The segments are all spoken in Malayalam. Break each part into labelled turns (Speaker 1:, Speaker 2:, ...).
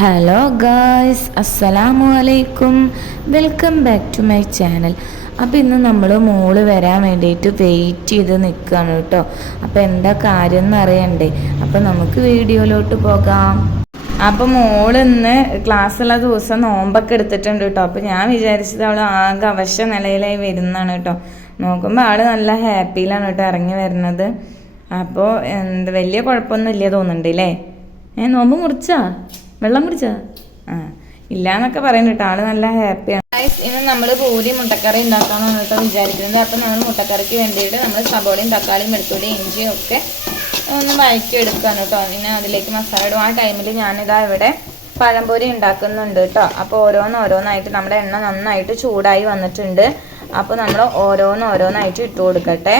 Speaker 1: ഹലോ ഗായ്സ് അസ്സലാമു അലൈക്കും welcome back to my channel അപ്പോൾ ഇന്ന് നമ്മൾ മോൾ വരാൻ വേണ്ടിയിട്ട് വെയിറ്റ് ചെയ്ത് നിൽക്കുകയാണ് കേട്ടോ. അപ്പോൾ എന്താ കാര്യം എന്ന് അറിയണ്ടേ? അപ്പോൾ നമുക്ക് വീഡിയോയിലോട്ട് പോകാം. അപ്പോൾ മോൾ ഇന്ന് ക്ലാസ്സുള്ള ദിവസം നോമ്പൊക്കെ എടുത്തിട്ടുണ്ട് കേട്ടോ. അപ്പോൾ ഞാൻ വിചാരിച്ചത് അവൾ ആകെ അവശ നിലയിലായി വരുന്നതാണ് കേട്ടോ. നോക്കുമ്പോൾ ആൾ നല്ല ഹാപ്പിയിലാണ് കേട്ടോ ഇറങ്ങി വരുന്നത്. അപ്പോൾ എന്ത് വലിയ കുഴപ്പമൊന്നും ഇല്ല തോന്നുന്നുണ്ട് അല്ലേ ഏ നോമ്പ് മുറിച്ചാ? വെള്ളം കുടിച്ചാ? ആ ഇല്ലാന്നൊക്കെ കേട്ടോ. ആൾ നല്ല ഹാപ്പിയാണ് ഇന്ന് നമ്മൾ പൂരി മുട്ടക്കറി ഉണ്ടാക്കാമെന്നാണ് കേട്ടോ വിചാരിക്കുന്നത്. അപ്പം നമ്മൾ മുട്ടക്കറിക്ക് വേണ്ടിയിട്ട് നമ്മൾ സബോളയും തക്കാളിയും വെളുത്തുള്ളിയും ഇഞ്ചിയും ഒക്കെ ഒന്ന് വഴറ്റി എടുക്കുകയാണ് കേട്ടോ. പിന്നെ അതിലേക്ക് മസാല ഇടും. ആ ടൈമിൽ ഞാനിതാ ഇവിടെ പഴംപൊരി ഉണ്ടാക്കുന്നുണ്ട് കേട്ടോ. അപ്പോൾ ഓരോന്ന് ഓരോന്നായിട്ട് നമ്മുടെ എണ്ണ നന്നായിട്ട് ചൂടായി വന്നിട്ടുണ്ട്. അപ്പോൾ നമ്മൾ ഓരോന്ന് ഓരോന്നായിട്ട് ഇട്ട് കൊടുക്കട്ടെ.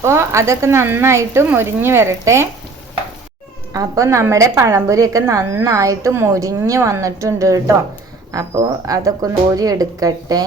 Speaker 1: അപ്പോൾ അതൊക്കെ നന്നായിട്ട് മുരിഞ്ഞ് വരട്ടെ. അപ്പോൾ നമ്മുടെ പഴംപൊരിയൊക്കെ നന്നായിട്ട് മുരിഞ്ഞ് വന്നിട്ടുണ്ട് കേട്ടോ. അപ്പോൾ അതൊക്കെ ഒന്ന് കോരി എടുക്കട്ടെ.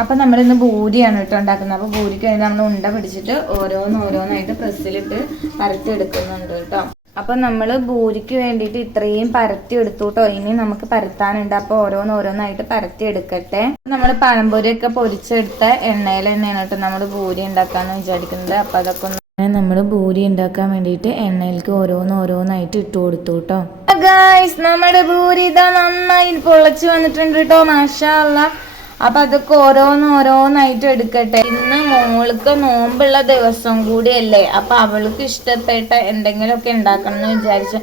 Speaker 1: അപ്പോൾ നമ്മളിന്ന് ഭൂരിയാണ് കേട്ടോ ഉണ്ടാക്കുന്നത്. അപ്പോൾ ഭൂരിക്ക് നമ്മൾ ഉണ്ട പിടിച്ചിട്ട് ഓരോന്ന് ഓരോന്നായിട്ട് പ്രസ്സിലിട്ട് പരത്തി എടുക്കുന്നുണ്ട് കേട്ടോ. അപ്പോൾ നമ്മൾ ബൂരിക്ക് വേണ്ടിയിട്ട് ഇത്രയും പരത്തി എടുത്തു കേട്ടോ ഇനി നമുക്ക് പരത്താനുണ്ട്. അപ്പോൾ ഓരോന്നോരോന്നായിട്ട് പരത്തി എടുക്കട്ടെ. നമ്മൾ പഴംപൊരിയൊക്കെ പൊരിച്ചെടുത്ത എണ്ണയിൽ തന്നെയാണ് കേട്ടോ നമ്മൾ ബൂരി ഉണ്ടാക്കാന്ന് വിചാരിക്കുന്നത്. അപ്പോൾ അതൊക്കെ ഒന്ന് നമ്മൾ ബൂരി ഉണ്ടാക്കാൻ വേണ്ടിയിട്ട് എണ്ണയിലേക്ക് ഓരോന്നോരോന്നായിട്ട് ഇട്ട് കൊടുത്തു കേട്ടോ നമ്മുടെ ബൂരി ഇതാ നന്നായി പൊളച്ചു വന്നിട്ടുണ്ട് കേട്ടോ മാഷാ അപ്പൊ അതൊക്കെ ഓരോന്നോരോന്നായിട്ട് എടുക്കട്ടെ. ഇന്ന് മോൾക്ക് നോമ്പുള്ള ദിവസം കൂടിയല്ലേ. അപ്പൊ അവൾക്ക് ഇഷ്ടപ്പെട്ട എന്തെങ്കിലുമൊക്കെ ഉണ്ടാക്കണം എന്ന് വിചാരിച്ച്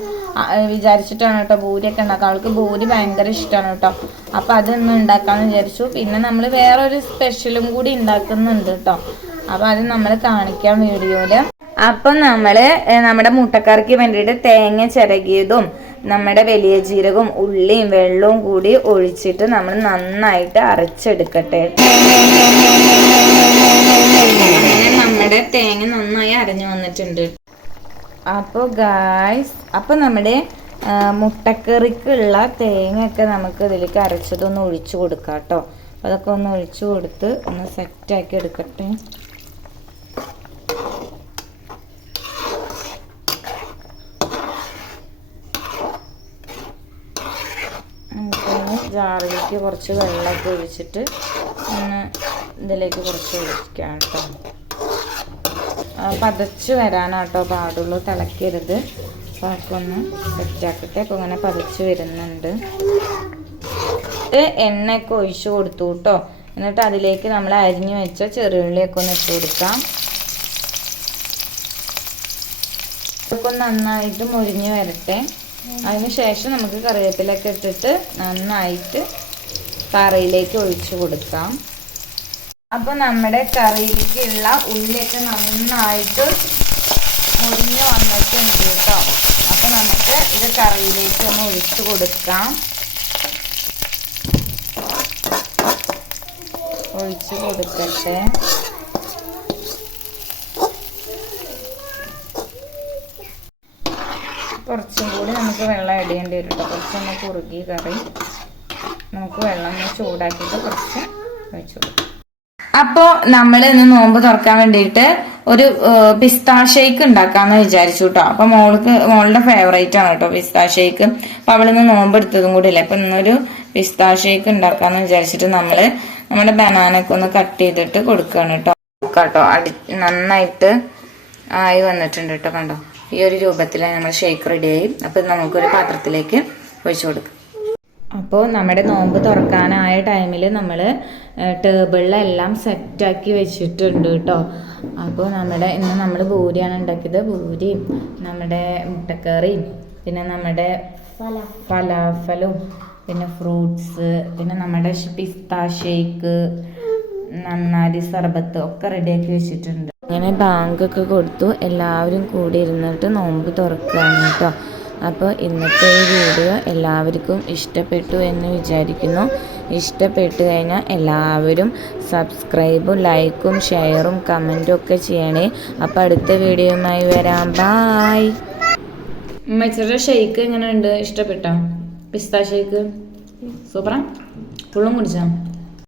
Speaker 1: വിചാരിച്ചിട്ടാണ് കേട്ടോ ഭൂരിയൊക്കെ ഉണ്ടാക്കുക. അവൾക്ക് ഭൂരി ഭയങ്കര ഇഷ്ടമാണ് കേട്ടോ. അപ്പൊ അതൊന്നും ഉണ്ടാക്കാന്ന് വിചാരിച്ചു. പിന്നെ നമ്മൾ വേറൊരു സ്പെഷ്യലും കൂടി ഉണ്ടാക്കുന്നുണ്ട് കേട്ടോ. അപ്പൊ അത് നമ്മൾ കാണിക്കാം വീഡിയോയിൽ. അപ്പൊ നമ്മൾ നമ്മുടെ മുട്ടക്കറിക്ക് വേണ്ടിയിട്ട് തേങ്ങ ചിരകിയതും നമ്മുടെ വലിയ ജീരകവും ഉള്ളിയും വെള്ളവും കൂടി ഒഴിച്ചിട്ട് നമ്മൾ നന്നായിട്ട് അരച്ചെടുക്കട്ടെ. നമ്മുടെ തേങ്ങ നന്നായി അരഞ്ഞു വന്നിട്ടുണ്ട്. അപ്പോൾ ഗായ്സ് അപ്പോൾ നമ്മുടെ മുട്ടക്കറിക്കുള്ള തേങ്ങയൊക്കെ നമുക്ക് ഇതിലേക്ക് അരച്ചതൊന്ന് ഒഴിച്ചു കൊടുക്കാം കേട്ടോ അതൊക്കെ ഒന്ന് ഒഴിച്ചു കൊടുത്ത് ഒന്ന് സെറ്റാക്കി എടുക്കട്ടെ. ജാറിലേക്ക് കുറച്ച് വെള്ളമൊക്കെ ഒഴിച്ചിട്ട് ഒന്ന് ഇതിലേക്ക് കുറച്ച് ഒഴിക്കാം കേട്ടോ. പതച്ച് വരാനാട്ടോ പാടുള്ളൂ തിളക്കരുത്. അപ്പോൾ സെറ്റാക്കട്ടെ അപ്പോൾ ഇങ്ങനെ പതച്ച് വരുന്നുണ്ട്. എണ്ണയൊക്കെ ഒഴിച്ച് കൊടുത്തു കേട്ടോ. എന്നിട്ട് അതിലേക്ക് നമ്മൾ അരിഞ്ഞു വെച്ച ചെറുള്ളിയൊക്കെ ഒന്ന് ഇട്ട് കൊടുക്കാം. ഇതൊക്കെ നന്നായിട്ട് മുരിഞ്ഞ് വരട്ടെ. അതിന് ശേഷം നമുക്ക് കറിവേപ്പിലൊക്കെ ഇട്ടിട്ട് നന്നായിട്ട് കറിയിലേക്ക് ഒഴിച്ചു കൊടുക്കാം. അപ്പോൾ നമ്മുടെ കറിയിലേക്കുള്ള ഉള്ളിയൊക്കെ നന്നായിട്ട് മുരിഞ്ഞ് വന്നിട്ടുണ്ട് കേട്ടോ. അപ്പോൾ നമുക്ക് ഇത് കറിയിലേക്ക് ഒന്ന് ഒഴിച്ചു കൊടുക്കാം. ഒഴിച്ചു കൊടുക്കട്ടെ. കുറച്ചും കൂടി നമുക്ക് വെള്ളം ഇടേണ്ടി വരും കേട്ടോ കുറച്ചൊന്ന് കുറുകി കറി. നമുക്ക് വെള്ളം ചൂടാക്കിയിട്ട് കുറച്ച് കൊടുക്കാം. അപ്പോൾ നമ്മൾ ഇന്ന് നോമ്പ് തുറക്കാൻ വേണ്ടിയിട്ട് ഒരു പിസ്താ ഷേക്ക് ഉണ്ടാക്കാന്ന് വിചാരിച്ചു കേട്ടോ അപ്പൊ മോൾക്ക് മോളുടെ ഫേവറേറ്റ് ആണ് കേട്ടോ പിസ്താ ഷേക്ക്. അപ്പൊ അവളിന്ന് നോമ്പ് എടുത്തതും കൂടി ഇല്ല? അപ്പൊ ഇന്നൊരു പിസ്താ ഷേക്ക് ഉണ്ടാക്കാന്ന് വിചാരിച്ചിട്ട് നമ്മൾ നമ്മുടെ ബനാനൊക്കെ ഒന്ന് കട്ട് ചെയ്തിട്ട് കൊടുക്കുകയാണ് കേട്ടോ കേട്ടോ അടി നന്നായിട്ട് ആയി വന്നിട്ടുണ്ട് കേട്ടോ കണ്ടോ? ഈ ഒരു രൂപത്തിൽ നമ്മൾ ഷേക്ക് റെഡിയായി അപ്പം നമുക്കൊരു പാത്രത്തിലേക്ക് ഒഴിച്ചു കൊടുക്കാം. അപ്പോൾ നമ്മുടെ നോമ്പ് തുറക്കാനായ ടൈമിൽ നമ്മൾ ടേബിളിലെല്ലാം സെറ്റാക്കി വെച്ചിട്ടുണ്ട് കേട്ടോ അപ്പോൾ നമ്മുടെ ഇന്ന് നമ്മൾ പൂരിയാണ് ഉണ്ടാക്കിയത്. ഭൂരിയും നമ്മുടെ മുട്ടക്കറിയും പിന്നെ നമ്മുടെ ഫലാഫലും പിന്നെ ഫ്രൂട്ട്സ് പിന്നെ നമ്മുടെ പിസ്ത ഷേക്ക് നന്നാരി സർബത്ത് ഒക്കെ റെഡിയാക്കി വെച്ചിട്ടുണ്ട്. അങ്ങനെ ബാങ്കൊക്കെ കൊടുത്തു. എല്ലാവരും കൂടി ഇരുന്നിട്ട് നോമ്പ് തുറക്കുകയാണ് കേട്ടോ. അപ്പോൾ ഇന്നത്തെ ഈ വീഡിയോ എല്ലാവർക്കും ഇഷ്ടപ്പെട്ടു എന്ന് വിചാരിക്കുന്നു. ഇഷ്ടപ്പെട്ടു കഴിഞ്ഞാൽ എല്ലാവരും സബ്സ്ക്രൈബും ലൈക്കും ഷെയറും കമന്റും ഒക്കെ ചെയ്യണേ. അപ്പോൾ അടുത്ത വീഡിയോയുമായി വരാം. ബായ്. മച്ചറുടെ ഷെയ്ക്ക് എങ്ങനെയുണ്ട്? ഇഷ്ടപ്പെട്ടോ? പിസ്ത ഷേക്ക്? സൂപ്പറാ. ഫുള്ളും കുടിച്ചാ?